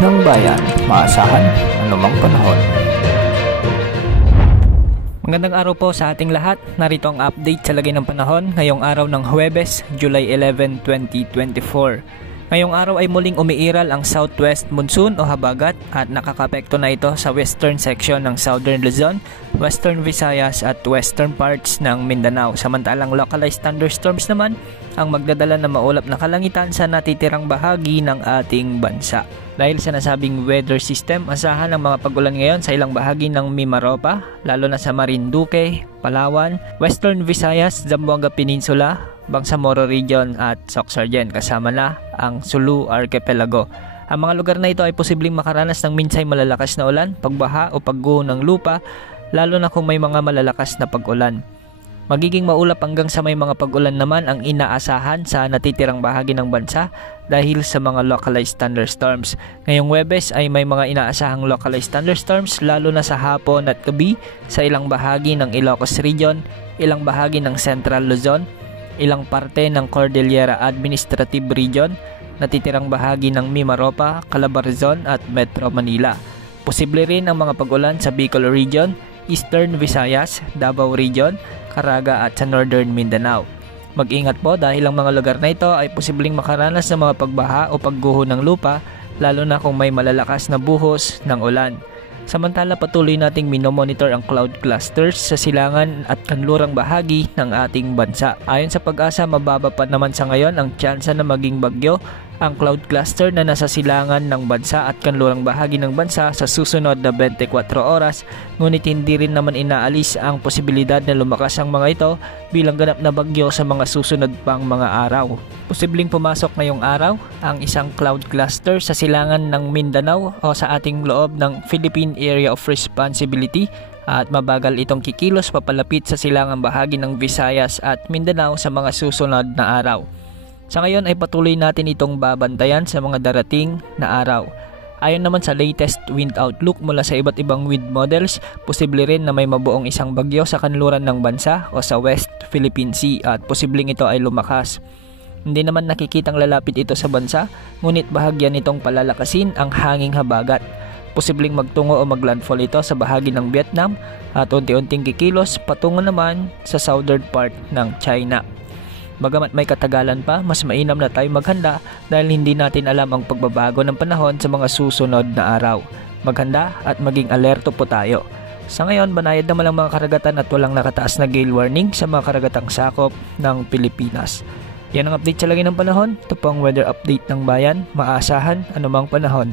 ng bayan, maasahan anumang panahon. Magandang araw po sa ating lahat. Narito ang update sa lagay ng panahon ngayong araw ng Huwebes, July 11, 2024. Ngayong araw ay muling umiiral ang southwest monsoon o habagat at nakakapekto na ito sa western section ng Southern Luzon, Western Visayas at western parts ng Mindanao. Samantalang localized thunderstorms naman ang magdadala ng maulap na kalangitan sa natitirang bahagi ng ating bansa. Dahil sa nasabing weather system, asahan ang mga pag-ulan ngayon sa ilang bahagi ng Mimaropa, lalo na sa Marinduque, Palawan, Western Visayas, Zamboanga Peninsula, Bangsamoro Region at Soxargen, kasama na ang Sulu Archipelago. Ang mga lugar na ito ay posibleng makaranas ng minsay malalakas na ulan, pagbaha o pagguho ng lupa, lalo na kung may mga malalakas na pag-ulan. Magiging maulap hanggang sa may mga pag-ulan naman ang inaasahan sa natitirang bahagi ng bansa dahil sa mga localized thunderstorms. Ngayong Huwebes ay may mga inaasahang localized thunderstorms lalo na sa hapon at gabi sa ilang bahagi ng Ilocos Region, ilang bahagi ng Central Luzon, ilang parte ng Cordillera Administrative Region, natitirang bahagi ng Mimaropa, Calabarzon at Metro Manila. Posible rin ang mga pag-ulan sa Bicol Region, Eastern Visayas, Davao Region, Caraga at sa Northern Mindanao. Mag-ingat po dahil ang mga lugar na ito ay posibleng makaranas ng mga pagbaha o pagguho ng lupa lalo na kung may malalakas na buhos ng ulan. Samantala patuloy nating minomonitor ang cloud clusters sa silangan at kanlurang bahagi ng ating bansa. Ayon sa Pag-asa, mababa pa naman sa ngayon ang tsansa na maging bagyo ang cloud cluster na nasa silangan ng bansa at kanlurang bahagi ng bansa sa susunod na 24 oras, ngunit hindi rin naman inaalis ang posibilidad na lumakas ang mga ito bilang ganap na bagyo sa mga susunod pang mga araw. Posibleng pumasok ngayong araw ang isang cloud cluster sa silangan ng Mindanao o sa ating loob ng Philippine Area of Responsibility at mabagal itong kikilos papalapit sa silangang bahagi ng Visayas at Mindanao sa mga susunod na araw. Sa ngayon ay patuloy natin itong babantayan sa mga darating na araw. Ayon naman sa latest wind outlook mula sa iba't ibang wind models, posible rin na may mabuong isang bagyo sa kanluran ng bansa o sa West Philippine Sea at posibleng ito ay lumakas. Hindi naman nakikitang lalapit ito sa bansa, ngunit bahagyan nitong palalakasin ang hanging habagat. Posibleng magtungo o maglandfall ito sa bahagi ng Vietnam at unti-unting kikilos patungo naman sa southern part ng China. Bagamat may katagalan pa, mas mainam na tayo maghanda dahil hindi natin alam ang pagbabago ng panahon sa mga susunod na araw. Maghanda at maging alerto po tayo. Sa ngayon, banayad naman ang mga karagatan at walang nakataas na gale warning sa mga karagatang sakop ng Pilipinas. Yan ang update sa lagay ng panahon. Ito po ang weather update ng bayan. Maasahan anumang panahon.